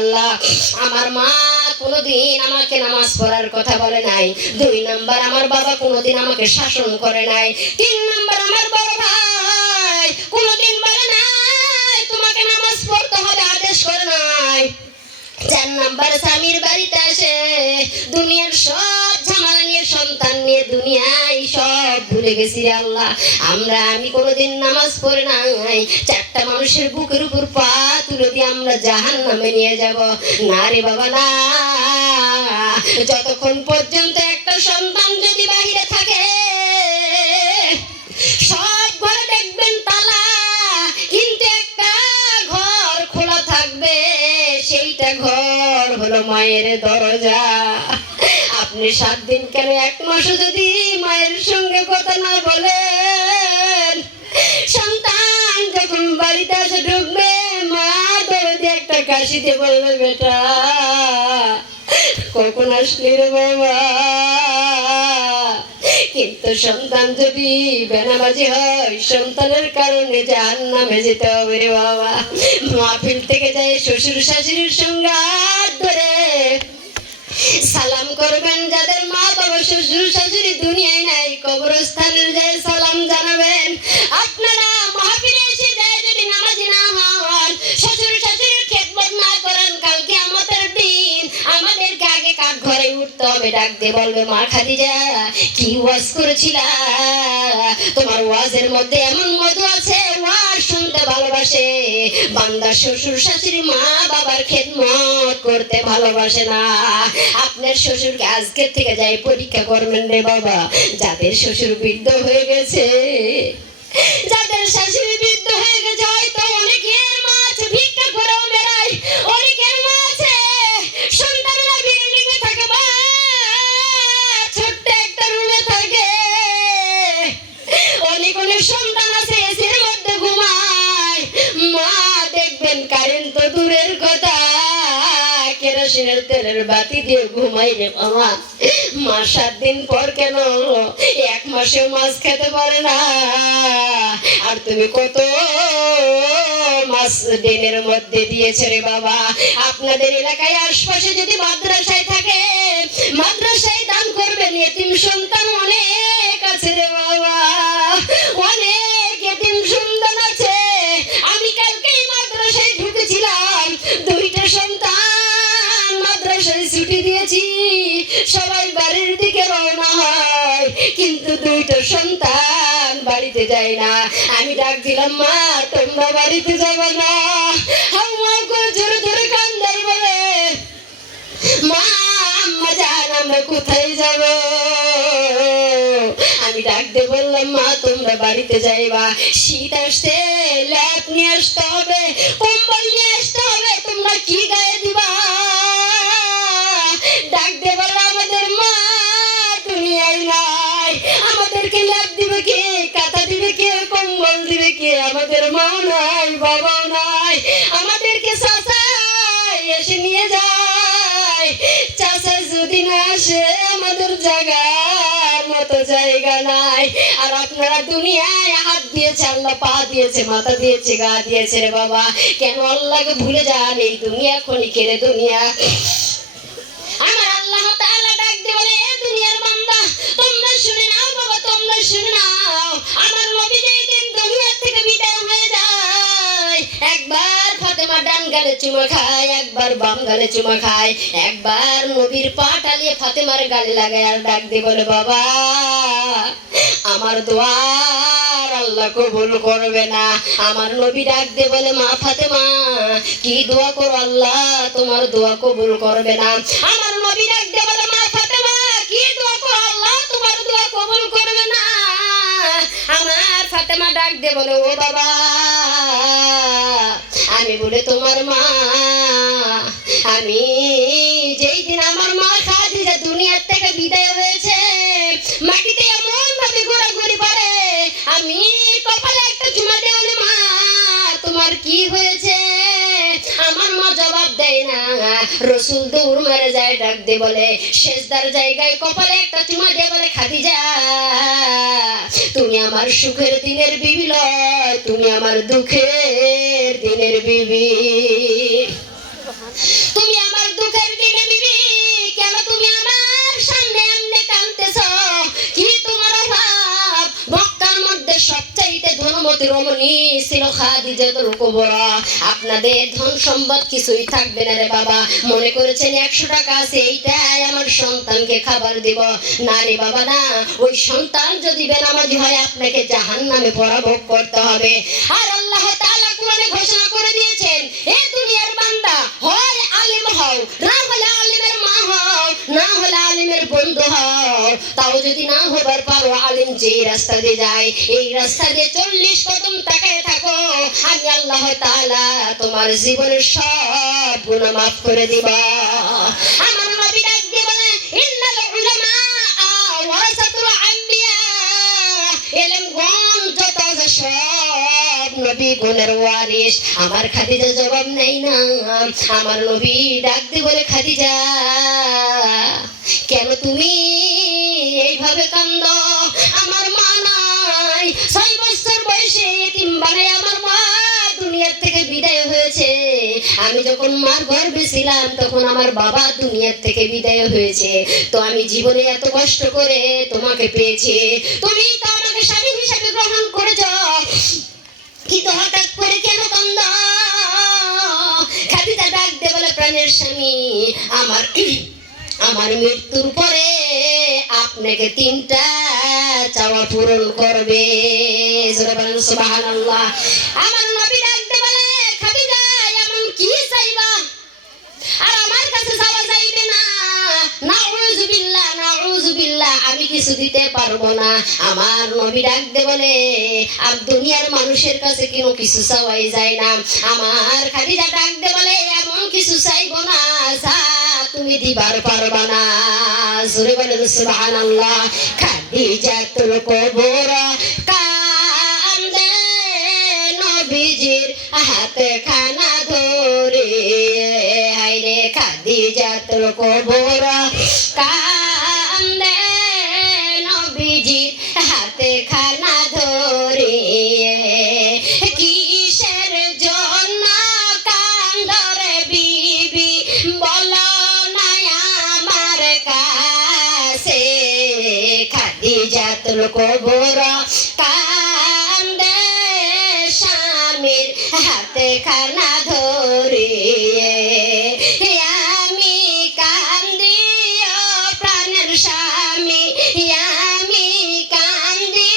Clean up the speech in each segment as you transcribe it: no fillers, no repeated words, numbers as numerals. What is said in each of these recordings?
আল্লাহ আমার মা কোনোদিন আমাকে নামাজ পড়ার কথা বলে নাই। 2 নাম্বার আমার বাবা কোনোদিন আমাকে শাসন করে নাই। 3 নাম্বার আমার বড় ভাই কোনোদিন বলে নাই তোমাকে নামাজ পড়তে হবে, আদেশ করে নাই। 4 নাম্বার স্বামীর বাড়িতে আসে দুনিয়ার সব ঝামেলা নিয়ে, সন্তান নিয়ে, দুনিয়ায় সব ভুলে গেছি আল্লাহ। আমি কোনোদিন নামাজ পড়ে নাই। 4টা মানুষের বুকের উপর পা তুলে দিয়ে আমরা জাহান্নামে নিয়ে যাব না রে বাবা না। যতক্ষণ পর্যন্ত একটা সন্তান যদি বাহিরে থাকে সব ঘরে দেখবেন তালা, কিন্তু একটা ঘর খোলা থাকবে, সেইটা ঘর হলো মায়ের দরজা। আপনি 7 দিন কেন 1 মাসও যদি মায়ের সঙ্গে কথা না বলেন, সন্তান যখন বাড়িতে এসে ঢুকবে মা দরজা একটা কাশিতে বলবে বেটা কখন আসলি রে বাবা। কিন্তু সন্তান যদি বেনামাজি হয় সন্তানের কারণে জাহান্নামে যেতে হবে রে বাবা। মাহফিল থেকে যায় শ্বশুর শাশুড়ির সঙ্গে হাত ধরে সালাম করবেন। যাদের মা বাবা শ্বশুর শাশুড়ি দুনিয়ায় নাই কবরস্থানে যায় সালাম জানাবেন। আপনারা মাহফিলে এসে যায় যদি নামাজি না হন, শ্বশুর শাশুড়ির খেদমত না করেন, কালকে আমাদের দিন আমাদেরকে আগে কাঠ ঘরে উঠতে হবে। ডাক দিয়ে বলবে মা খাদিজা কি ওয়াজ করেছিলা, তোমার ওয়াজের মধ্যে এমন মধু আছে, ওয়াজ শুনতে ভালোবাসে বান্দা, শ্বশুর শাশুড়ি মা বাবার খেদমত করতে ভালোবাসে না। আপনার শ্বশুরকে আজকের থেকে যাই পরীক্ষা করবেন রে বাবা। যাদের শ্বশুর বৃদ্ধ হয়ে গেছে, যাদের শাশুড়ি বৃদ্ধ হয়ে গেছে, হয়তো অনেকের মা আছে ভিক্ষা করেও বেড়ায়, অনেকের মা আছে সন্তানেরা বিল্ডিং এ থাকে বা ছোট্ট একটা রুমে থাকে, অনেক সন্তান আছে এসির মধ্যে ঘুমায়। মা দেখবেন কারেন্ট তো দূরের কথা, কেরোসিনের তেলের বাতি দিয়ে ঘুমাই রে বাবা। মা 7 দিন পর কেন 1 মাসেও মাছ খেতে পারে না, আর তুমি কত মাছ দিনের মধ্যে দিয়েছে রে বাবা। আপনাদের এলাকায় আশপাশে যদি মাদ্রাসায় থাকে মাদ্রাসায় দান করবেন। এতিম সন্তান অনেক আছে রে বাবা, অনেক এতিম সন্তান আছে। আমি কালকেই মাদ্রাসায় ঢুকেছিলাম, 2টা সন্তান মাদ্রাসায় ছুটি দিয়েছি, সবাই বাড়ির দিকে রওনা হয়, কিন্তু 2টা সন্তান বাড়িতে যায় না। আমি ডাক দিলাম মা তোমরা বাড়িতে যাবে না, হাম্মা করে জোরে জোরে কান্দাই বলে মা আম্মা জান আমরা কোথায় যাব। আমি ডাক দিয়ে বললাম মা তোমরা বাড়িতে যাইবা, শীত আসছে ল্যাপ নিয়ে আসতে হবে, কম্বল নিয়ে আসতে হবে, তোমরা কি গায়ে দিবা। ডাক দিয়ে বললাম আমাদের মা দুনিয়ায় নাই, আমাদেরকে ল্যাপ দিবে কে, কাঁথা দিবে কে, কম্বল দিবে কে, আমাদের মা নাই বাবাও নাই, আমাদেরকে চাচা এসে নিয়ে যায়। চাচা যদি না আসে আমাদের জায়গার মতো জায়গা নাই। আর আপনারা দুনিয়ায় হাত দিয়েছে আল্লাহ, পা দিয়েছে, মাথা দিয়েছে, গা দিয়েছে রে বাবা, কেন আল্লাহকে ভুলে যান। এই দুনিয়া ক্ষণিকের দুনিয়া। আমার আল্লাহ তাআলা ডাক দিয়ে বলে এ দুনিয়ার বান্দা তোমরা শুনে নাও বাবা, তোমরা শুনে নাও। আমার নবী যেই দিন দুনিয়া থেকে বিদায় হয়ে যায়, একবার ফাতেমা ডান গালে চুমা খায়, একবার বাম গালে চুমা খায়, একবার নবীর পা টালিয়ে ফাতেমার গালে লাগায় আর ডাক দিয়ে বলে বাবা আমার দোয়া আল্লাহ কবুল করবে না। আমার নবী ডাক দিয়ে বলে মা ফাতেমা কি দোয়া করো আল্লাহ তোমার দোয়া কবুল করবে না। আমার নবী ডাক দিয়ে বলে মা ফাতেমা কি দোয়া করো আল্লাহ তোমার দোয়া কবুল করবে না। আমার ফাতেমা ডাক দিয়ে বলে ও বাবা আমি বলে তোমার মা, আমি যেই দিন আমার মা খাদিজা দুনিয়ার থেকে বিদায় হয়েছে মাটিতে এমন ভাবে ঘোরাঘুরি করে, আমি কপালে একটা চুমা দিয়ে বলি মা তোমার কি হয়েছে। আমার মা জবাব দেয় না, রসুল দৌড় মারে যায় ডাক দিয়ে বলে সেজদার জায়গায় কপালে একটা চুমা দিয়ে বলে খাদিজা তুমি আমার সুখের দিনের বিবি নয়, তুমি আমার দুঃখের দিনের বিবি। ছিল খাদিজাতুল কুবরা। আপনাদের ধন সম্পদ কিছুই থাকবে না রে বাবা, মনে করেছেন 100 টাকা আছে এইটাই আমার সন্তানকে খাবার দিব। না রে বাবা না, ওই সন্তান যদি বেনামাজি হয় আপনাকে জাহান্নামে পরাভোগ করতে হবে। আর আল্লাহ তাআলা কোরআনে ঘোষণা করে দিয়েছেন, এ দুনিয়ার বান্দা হয় আলেম হও, না হলে আলেমের মা হও, না হলে আলেমের বন্ধু হও। তাও যদি না হবার পারো, আলেম যে রাস্তা দিয়ে যায় এই রাস্তা দিয়ে 40 কদম তাকায় থাকো, আমি আল্লাহ তাআলা তোমার জীবনের সব গুনাহ মাফ করে দিব। আমার নবী ডাক দিয়ে বলে, ইন্নাল উলামা ওয়ারাসাতুল আম্বিয়া, ইলমগণ যত আছে সব নবী গুণের ওয়ারিস। আমার খাদিজা জবাব নেই না। আমার নবী ডাক দিয়ে বলে, খাদিজা কেন তুমি এইভাবে কান্দো? আমার মা নাই, 6 বছর বয়সে এতিম বানায় আমার মা দুনিয়ার থেকে বিদায় হয়েছে। আমি যখন মার গর্ভে ছিলাম তখন আমার বাবা দুনিয়ার থেকে বিদায় হয়েছে। তো আমি জীবনে এত কষ্ট করে তোমাকে পেয়েছি, তুমি তো আমাকে স্বামী হিসেবে গ্রহণ করেছো, কিন্তু হঠাৎ করে কেন কান্দো? খাদিজা ডাক দিয়ে বলে, প্রাণের স্বামী, আমার মৃত্যুর পরে আপনাকে 3টা চাওয়া পূরণ করবে। সুবহানাল্লাহ। আমার নবী ডাক দিয়ে বলে, খাদিজা এমন কি চাইবা আর আমার কাছে চাওয়া যাইবে না? নাউযুবিল্লাহ, নাউযুবিল্লাহ, আমি কিছু দিতে পারবো না। আমার নবী ডাক দিয়ে বলে, আর দুনিয়ার মানুষের কাছে কোনো কিছু চাওয়াই যায় না। আমার খাদিজা ডাক দিয়ে বলে, এমন কিছু চাইবো না যা তুমি দিবার পারবা না। জোরে বলেন সুবহানাল্লাহ। খাদিজাতুল কুবরা কান্দে নবীজির হাতে খানা ধরে, হায়রে খাদিজাতুল কুবরা কান্দে নবীজির হাতে খানা ধরে। কিসের জন্য কান্দরে বিবি বলো না আমার কাছে? খাদিজাতুল কুবরা কান্দে স্বামীর হাতে খানা ধরে। আমি কান্দি ও প্রাণের স্বামী, আমি কান্দি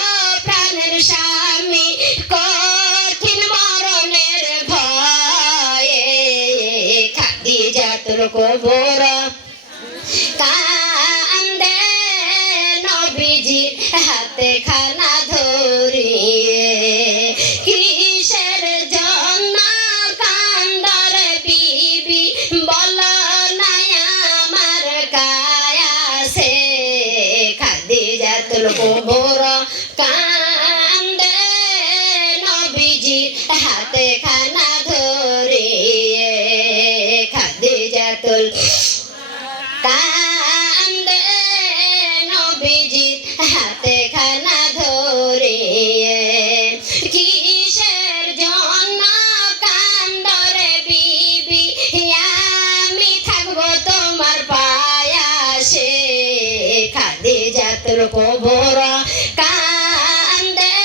ও প্রাণের স্বামী, কঠিন মরণের ভয়ে। খাদিজাতুল কুবরা কান্দে নবীজির হাতে খানা ধরিয়ে। কিসের জন্য কান্দরে বিবি বলো না আমার কাছে? খাদিজাতুল কুবরা কান্দে নবীজির হাতে খানা ধরিয়ে। খাদিজাতুল কান্দে নবীজির হাতে খানা ধরিয়ে। কিসের জন্য কান্দরে বিবি আমি থাকবো তোমার পায়াসে? খাদিজাতুল কুবরা কান্দে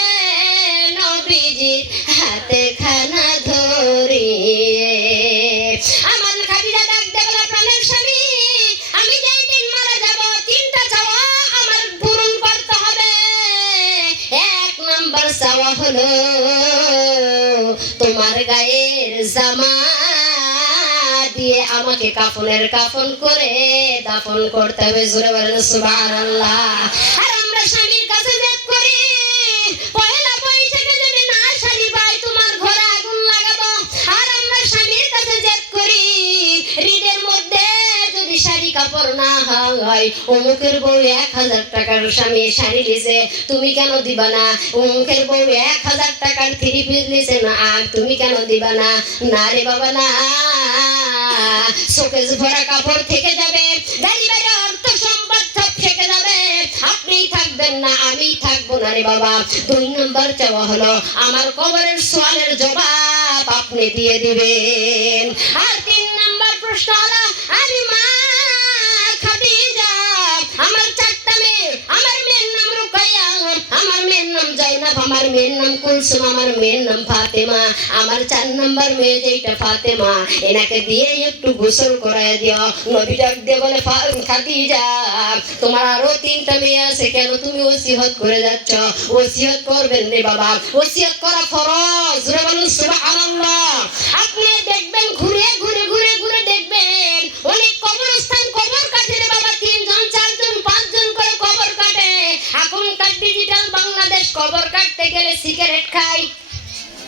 নবীজির হাতে খানা ধরিয়ে। আমার খাদিজা ডাক দিয়ে বলে, প্রাণের স্বামী, আমি যেই দিন মারা যাব 3টা চাওয়া আমার পূরণ করতে হবে। 1 নাম্বার চাওয়া হলো তোমার গায়ের জামা দিয়ে আমাকে কাফনের কাফন করে দাফন করতে হবে। জোরে বলেন সুবহানাল্লাহ। আর আমরা স্বামীর কাছে জেদ করি, পয়লা বৈশাখে যদি না শাড়ি পাই তোমার ঘরে আগুন লাগাবো। আর আমরা স্বামীর কাছে জেদ করি, ঈদের মধ্যে যদি শাড়ি কাপড় না হয়, অমুকের বউ 1000 টাকার স্বামী শাড়ি লিছে, তুমি কেন দিবা না? অমুকের বউ 1000 টাকার 3 পিস লিছে না, আর তুমি কেন দিবা না? না রে বাবা না, শোকেস ভরা কাপড় থেকে যাবে, গাড়ি বাড়ি অর্থ সম্পদ সব থেকে যাবে, আপনি থাকবেন না, আমি থাকবো না রে বাবা। 2 নম্বর চাওয়া হলো আমার কবরের সওয়ালের জবাব আপনি দিয়ে দিবেন। আর 3 নম্বর প্রশ্ন হলো, আমি মা আমার 4টা মেয়ে, আমার মেয়ের নাম রুকাইয়া, আমার মেয়ের নাম জাইনাব, আমার মেয়ের নাম কুলসুম, আমার মেয়ের নাম ফাতেমা, আমার 4 নাম্বার মেয়ে যেটা ফাতেমা, এনাকে দিয়ে একটু গোসল করায় দিও। নবী ডাক দিয়ে বলে খাদিজা, তোমার আরো 3টা মেয়ে আছে, কেন তুমি ওসিয়ত করে যাচ্ছ? ওসিয়ত করবেন রে বাবা, ওসিয়ত করা ফরজ। জোরে বলুন সুবহানাল্লাহ। আপনি দেখবেন ঘুরে ঘুরে ঘুরে ঘুরে দেখবেন অনেক কবরস্থান কবর কাটে রে বাবা, 3 জন 4 জন 5 জন করে কবর কাটে। এখনকার ডিজিটাল বাংলাদেশ কবর কাটতে গেলে সিগারেট খায়,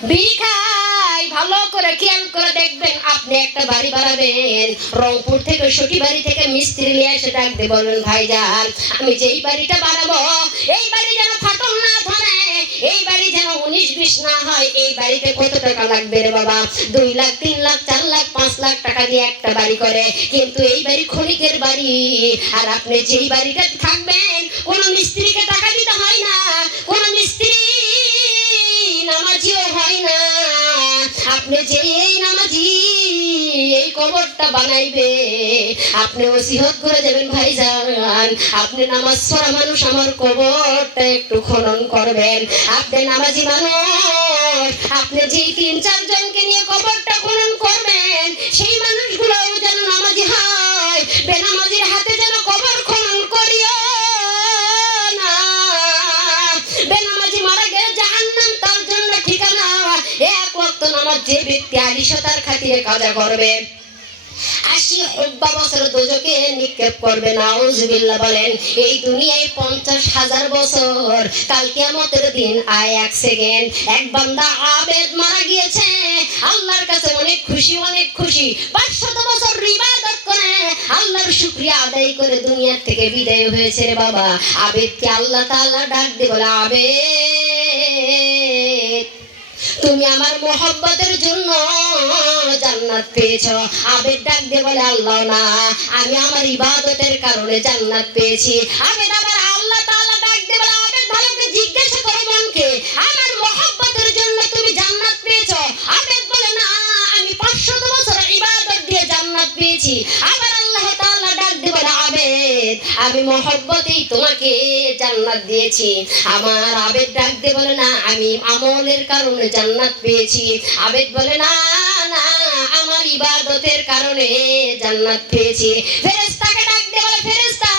বিড়ি খাই। ভালো করে খেয়াল করে দেখবেন। আপনি একটা বাড়ি বানাবেন, রংপুর থেকে সটিবাড়ি থেকে মিস্ত্রি নিয়ে এসে ডাক দিয়ে বলবেন, ভাইজান আমি যেই বাড়িটা বানাবো এই বাড়ি যেন ফাটল না ধরে, এই বাড়ি যেন 19-20 না হয়। এই বাড়িতে কত টাকা লাগবে রে বাবা? 2 লাখ 3 লাখ 4 লাখ 5 লাখ টাকা দিয়ে একটা বাড়ি করে, কিন্তু এই বাড়ি ক্ষণিকের বাড়ি। আর আপনি যেই বাড়িটা থাকবেন কোন মিস্ত্রিকে টাকা দিতে হয় না, কোন মিস্ত্রি নামাজিও হয় না। আপনি যে এই নামাজি এই কবরটা বানাইবে, আপনি ওসিয়ত করে যাবেন, ভাইজান আপনি নামাজ পড়া মানুষ, আমার কবরটা একটু খনন করবেন। আপনি নামাজি মানুষ, আপনি যে 3-4 জনকে নিয়ে কবরটা খনন করবেন, সেই মানুষগুলো যেন নামাজি হয়। বেনামাজির হাতে যেন কবর খনন করিও না। বেনামাজি মারা গেলে জাহান্নাম তার জন্য ঠিকানা। এক ওয়াক্ত নামাজ যে ব্যক্তি আলিশতার খাতিরে কাজা করবে, 80 বছর দোজখে নিক্ষেপ করবে, নাউজুবিল্লাহ বলেন। এই দুনিয়ায় 50,000 বছর, কাল কিয়ামতের দিন আয় 1 সেকেন্ড। এক বান্দা আবেদ মারা গিয়েছে, আল্লাহর কাছে অনেক খুশি, অনেক খুশি। 500 বছর ইবাদত করে আল্লাহর শুকরিয়া আদায় করে দুনিয়া থেকে বিদায় হয়েছে রে বাবা। আবেদকে আল্লাহ তাআলা ডাক দিয়ে বলে, আবেদ তুমি আমার মোহব্বতের জন্য জান্নাত পেয়েছো। আবেদ ডাক দিয়ে বলে, আল্লাহ না, আমি আমার ইবাদতের কারণে জান্নাত পেয়েছি। আবেদ আবার আল্লাহ তাআলা ডাক দিয়ে বলে, আবেদ ভালো করে জিজ্ঞাসা করো মনকে, আমার মোহব্বতের জন্য তুমি জান্নাত পেয়েছো? আবেদ বলে, না, আমি 500 বছর ইবাদত দিয়ে জান্নাত পেয়েছি। আবার আল্লাহ তাআলা ডাক দিয়ে বলে, আবেদ আমি মোহব্বতেই তোমাকে জান্নাত দিয়েছি। আমার আবেদ ডাক দিয়ে বলে, না, আমি আমলের কারণে জান্নাত পেয়েছি। আবেদ বলে, না না, আমার ইবাদতের কারণে জান্নাত পেয়েছি। ফেরেশতাকে ডাক দিয়ে বলে, ফেরেশতা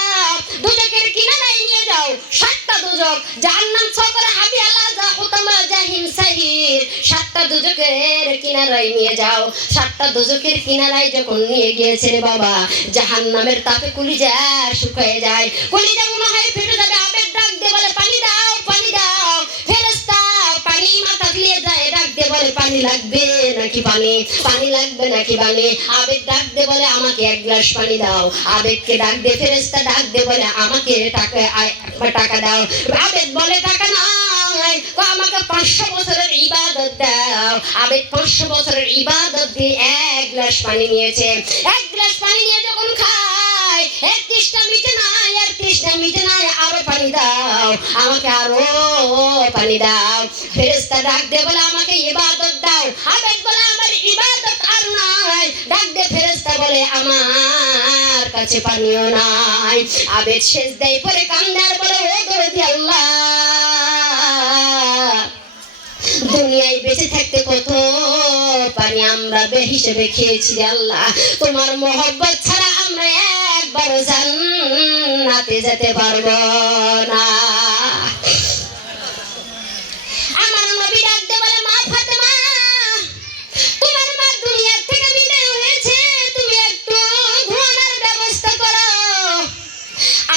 দুজকের কিনারায় নিয়ে যাও 7টা দুজক, জাহান্নাম সকরে হাবি আল্লাহ যা হুতামা জাহিম সাহির। 7টা দুজকের কিনারায় নিয়ে যাও। 7টা দুজকের কিনারায় যখন নিয়ে গিয়েছে রে বাবা, জাহান্নামের তাপে কলিজা শুকিয়ে যায়, কলিজা মনে হয় ফেটে যাবে। আবেদ ডাক দিয়ে বলে, পানি দাও, পানি দাও। ফেরেশতা পানি মাথা দিয়ে যায়, ডাক দিয়ে বলে, পানি লাগবে নাকি পানি, পানি লাগবে নাকি পানি? আবেদ ডাক দিয়ে বলে, আমাকে 1 গ্লাস পানি দাও। আবেদকে ডাক দিয়ে ফেরেশতা ডাক দিয়ে বলে, আমাকে টাকা দাও। আবেদ বলে, টাকা নাই, আমাকে 500 বছরের ইবাদত দাও। আবেদ 500 বছরের ইবাদত দিয়ে 1 গ্লাস পানি নিয়েছে। 1 গ্লাস পানি নিয়ে যখন খায়, 1 তৃষ্ণা মিটে নাই, আর তৃষ্ণা মিটে নাই, আরো পানি দাও, আমাকে আরো পানি দাও। ফেরেশতা ডাক দিয়ে বলে, আমাকে ইবাদত দাও। আবেদ বলে, আমার ইবাদত আর নাই। ডাক দিয়ে ফেরেশতা বলে, আমার কাছে পানিও নাই। আবেদ সেজদায় পড়ে কান্দে আর বলে, ও দরদি আল্লাহ, দুনিয়ায় বেঁচে থাকতে কত পানি আমরা বেহিসেবে খেয়েছি আল্লাহ, তোমার মোহব্বত ছাড়া আমরা একবারও জান্নাতে যেতে পারবো না। আমার নবী ডাক দিয়ে বলে, মা ফাতেমা, তোমার মা দুনিয়া থেকে বিদায় হয়েছে, তুমি একটু ঘুমানোর ব্যবস্থা করো।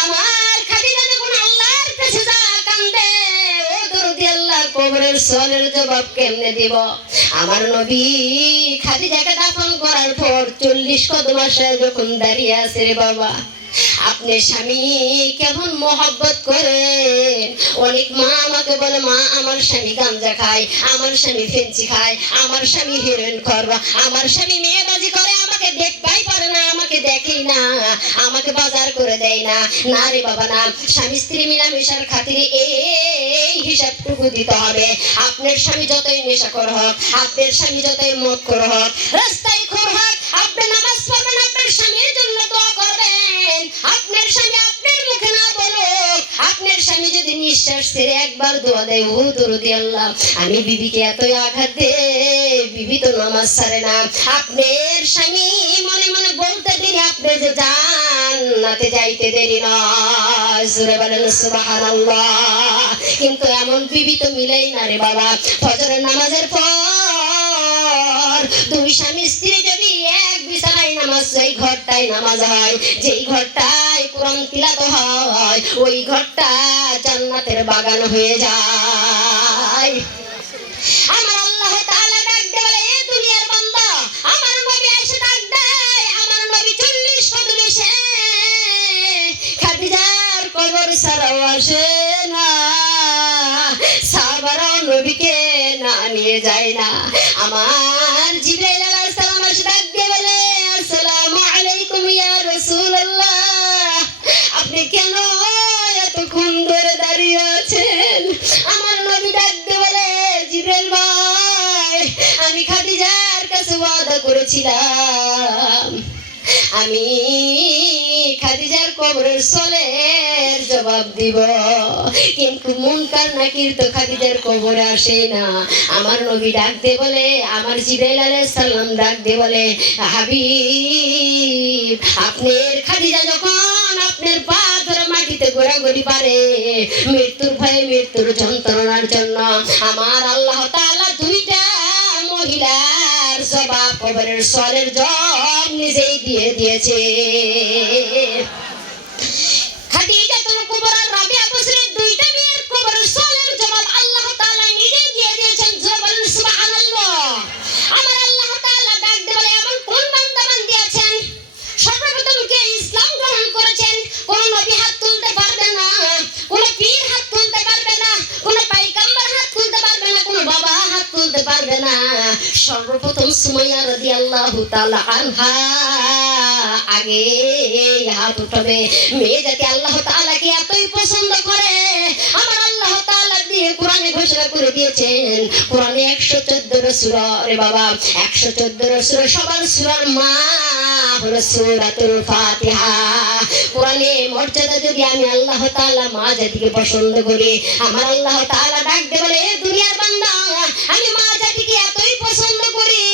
আমার খাদিজা যখন আল্লাহর কাছে যা কান্দে, ও দরদি আল্লাহ, কবরের সওয়ালের জবাব কেমনে দিব? আমার নবী খাদিজাকে দাফন করার পর 40 কদম আশায় যখন দাঁড়িয়ে আছে রে বাবা, আপনি স্বামী কেমন মহব্বত করেন। অনেক মা আমাকে বলে, মা আমার স্বামী গাঞ্জা খায়, আমার স্বামী ফেন্সি খায়, আমার স্বামী হিরোইন করবা, আমার স্বামী মেয়েবাজি করে, আমাকে দেখবাই পারে না, আমাকে দেখেই না, আমাকে বাজার করে দেয় না। না রে বাবা না, স্বামী স্ত্রী মিলামেশার খাতিরে এই হিসাবটুকু দিতে হবে। আপনার স্বামী যতই নেশাখোর হোক, আপনার স্বামী যতই মদখোর হোক, রাস্তায় খোর হোক, আপনি নামাজ পড়বেন, আপনার স্বামীর জন্য দোয়া করবেন। আপনার স্বামী আপনার মুখে না বলুক, আপনার স্বামী যদি বিশ্বাস ছেড়ে একবার দোয়া দেয়, ও দরদি আল্লাহ, আমি বিবিকে এতই আঘাত দে, বিবি তো নামাজ ছাড়ে না। আপনার স্বামী মনে মনে বলতে দেরি, আপনি যে জান্নাতে যাইতে দেরি নয়, জোরে বলেন সুবহানাল্লাহ। কিন্তু এমন বিবি তো মিলেই না রে বাবা। ফজরের নামাজের পর দুই স্বামী স্ত্রী যদি এক বিছানায় নামাজ, ওই ঘরটায় নামাজ হয়, যেই ঘরটায় কোরআন তিলাওয়াত হয়, ওই ঘরটা জান্নাতের বাগান হয়ে যায়। আমার আল্লাহ তাআলা ডাক দেয় বলে, এ দুনিয়ার বান্দা, আমার নবী এসে ডাক দেয়, আমার নবী 40 কদমে সে খাদিজার কবর ছাড়াও আসে না, সাহাবারা নবীকে না নিয়ে যায় না। আমার জিবরাইল আলাইহিস সালাম এসে ডাক দিয়ে বলে, আসসালামু আলাইকুম ইয়া রাসূলুল্লাহ, আপনি কেন এতক্ষণ ধরে দাঁড়িয়ে আছেন? আমার নবী ডাক দিয়ে বলে, জিবরাইল ভাই, আমি খাদিজার কাছে ওয়াদা করেছিলাম, আমি খাদিজার কবরের সলের জবাব দিব, কিন্তু মুনকার নাকির তো খাদিজার কবরে আসে না। আমার নবী ডাক দে বলে, আমার জিবরাইল আলাইহিস সালাম ডাক দে বলে, হাবিব, আপনার খাদিজা যখন আপনার পা ধরে মাটিতে ঘোরাঘুরি পারে মৃত্যুর ভয়ে, মৃত্যুর যন্ত্রণার জন্য, আমার আল্লাহ তাআলা দুইটা মহিলার জবাব কবরের সলের জবাব নিজেই দিয়ে দিয়েছে। খাদিজাতুল কুবরা রাবিয়া বসরির দুইটা মেয়ের কবরের সলের জবাব আল্লাহ তাআলা নিজেই দিয়ে দিয়েছেন। জোরে বলেন সুবহানাল্লাহ। আমার আল্লাহ তাআলা ডাক দিয়ে বলে, এমন কোন বান্দা বান্দি আছেন সর্বপ্রথম কে ইসলাম গ্রহণ করেছেন? কোন নবী হাত তুলতে পারবে না, কোন পীর হাত তুলতে পারবে না, কোন পয়গম্বর হাত তুলতে পারবে না, কোন বাবা হাত তুলতে পারবে না। সর্বপ্রথম সুমাইয়া রাদিয়াল্লাহু তাআলা আনহা আগে হাত উঠাবে। মেয়ে জাতি আল্লাহ তাআলাকে এতই পছন্দ করে, আমার আল্লাহ তাআলা দিয়ে কোরআনে ঘোষণা করে দিয়েছেন। কোরআনে 114 সূরা, রে বাবা 114 সূরা, সবার সূরার মা হলো সূরাতুল ফাতিহা। কোরআনে মর্যাদা যদি আমি আল্লাহ তাআলা মা জাতিকে পছন্দ করি, আমার আল্লাহ তাআলা ডাক দে বলে, এ দুনিয়ার বান্দা, আমি মা জাতিকে এতই পছন্দ করি,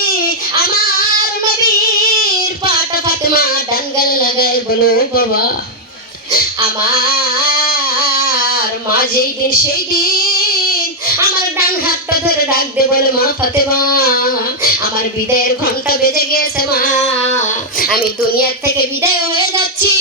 আমার নবীর পাটা ফাতেমা ডান গালে লাগায় বলো, বাবা, আমার মা যেই দিন সেই দিন আমার ডান হাতটা ধরে ডাক দে বলে, মা ফাতেমা, আমার বিদায়ের ঘন্টা বেজে গিয়েছে মা, আমি দুনিয়া থেকে বিদায় হয়ে যাচ্ছি।